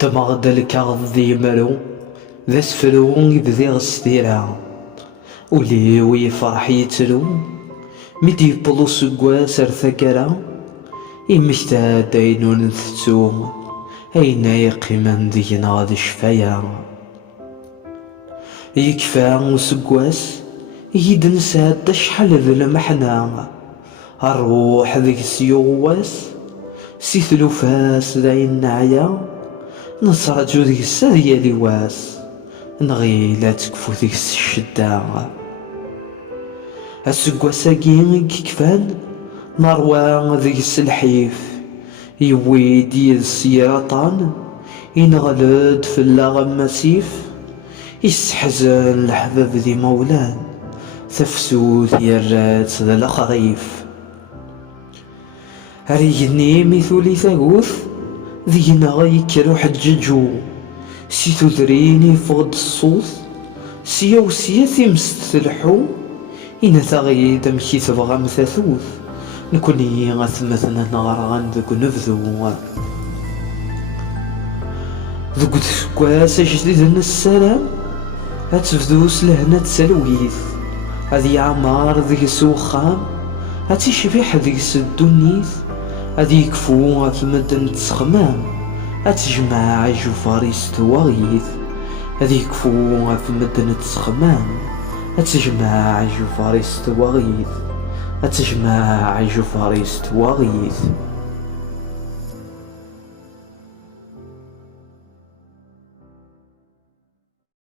دماغ الكاغذ ذي مرو ذا سفرو يبذيغ السديرة ولي ويفرح يتلو ميدي يبلو سقواس ارثكرا يمشتاد اينو نثتو اين يقيمن دينا غادي شفايا يكفى سقواس يد نساد شحال ذا المحنا الروح ذيك السيواس سيثلو فاس داين نعيا نصرجو ديك السادية لواس نغي لا تكفو ديك الشدة السقواساكي كيكفان نروى ديك السلحيف يويد يد السياطان ينغلد في اللاغم مسيف يستحزن الحباب ذي مولان تفسوث يرات ذا الخريف هريجني ميثولي ثاقوث ذينا غيكرو حججو سيتو دريني فغد الصوث سيا وسيا تيمست تلحو إنا ثاغي دمكي تبغى مثاثوث نكوني غثمثنا نغرغان ذوك نبذو ذوك تفكواس جديد السلام هتفدوس لهنا تسلويث هذي عمار ذيك سوخام هاتي شبيح ذيك الدنيث هادي يكفو غتمدن تسخمام هتجمع جوفاريس تواغيث هادي يكفو غتمدن تسخمام هتجمع جوفاريس تواغيث هتجمع جوفاريس تواغيث